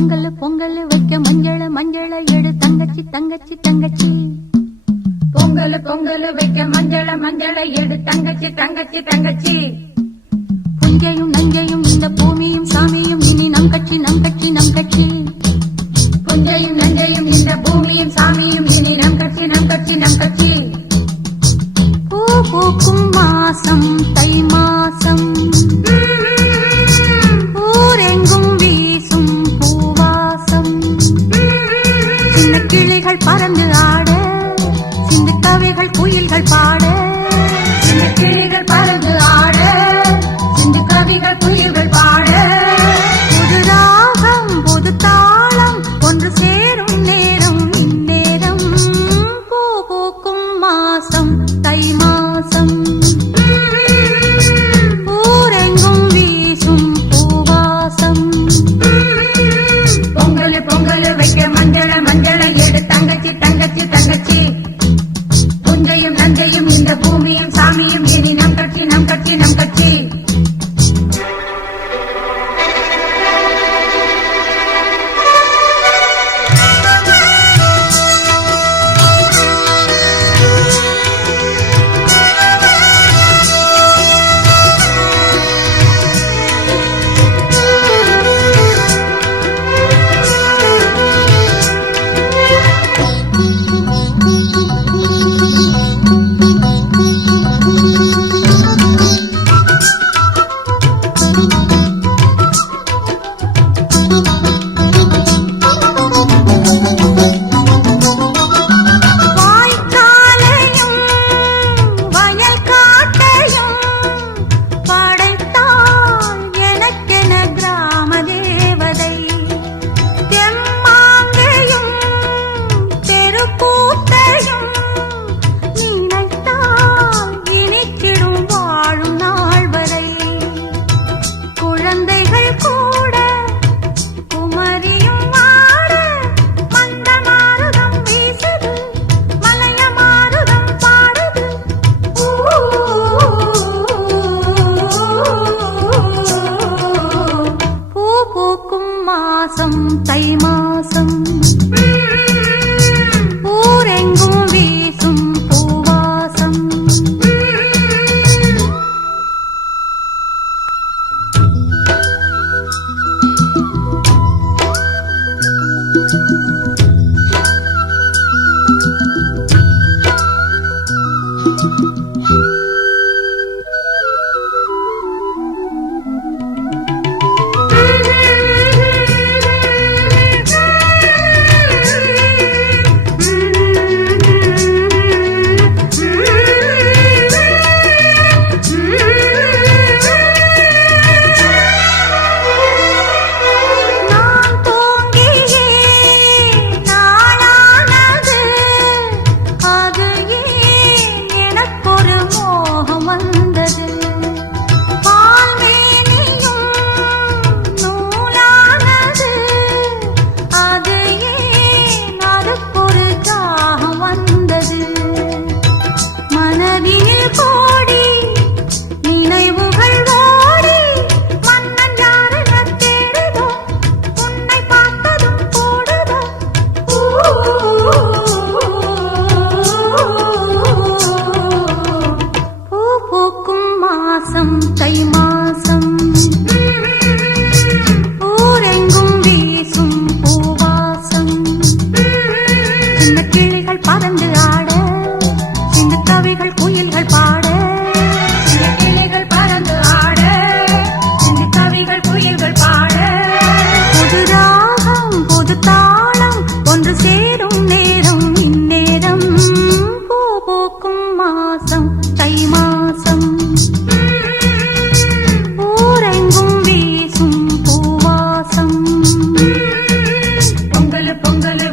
பொங்கல் பொங்கல் வைக்க மஞ்சள மஞ்சள எடு தங்கச்சி தங்கச்சி தங்கச்சி. பொங்கல் பொங்கல் வைக்க மஞ்சள மஞ்சள எடு தங்கச்சி தங்கச்சி தங்கச்சி. புஞ்சையும் நஞ்சையும் இந்த பூமியும் சாமியும் இனி நம் கட்சி நம் கட்சி நம் கட்சி. புஞ்சையும் நஞ்சையும் இந்த பூமியும் சாமியும் இனி நம் கட்சி நம் கட்சி நம் கட்சி. பூ பூக்கும் மாசம் தை மாசம், ஊரெங்கும் வீசும் பூவாசம். சின்ன கிளிகள் பறந்து ஆட, சிந்து கவிகள் குயில்கள் பாட. சின்ன கிளிகள் பறந்து ஆட, சிந்து கவிகள் குயில்கள் பாட. புது ராகம் புது தாளம் ஒன்று சேரும் நேரம் இந்நேரம். பூ பூக்கும் மாசம் தை மாசம், ஊரெங்கும் வீசும் பூவாசம். பொங்கல் பொங்கல் வைக்க மஞ்சள மஞ்சள எடு தங்கச்சி தங்கச்சி தங்கச்சி. புஞ்சையும் நஞ்சையும் இந்த பூமியும் சாமியும் இனி நம் கட்சி நம் கட்சி நம் கட்சி. தை மாசம், ஊரெங்கும் வீசும் பூவாசம். தை மாசம், ஊரெங்கும் வீசும் பூவாசம். சின்ன கிளிகள் பறந்து ஆட, சிந்து கவிகள் குயில்கள் பாட. சின்ன கிளிகள் பறந்து ஆட, சிந்து கவிகள் குயில்கள் பாட. புது ராகம் புது தாளம் ஒன்று சேரும் நேரம் இந்நேரம். பூ பூக்கும் மாசம் தை மாசம், ஊரெங்கும் வீசும் பூவாசம். பொங்கல் பொங்கல்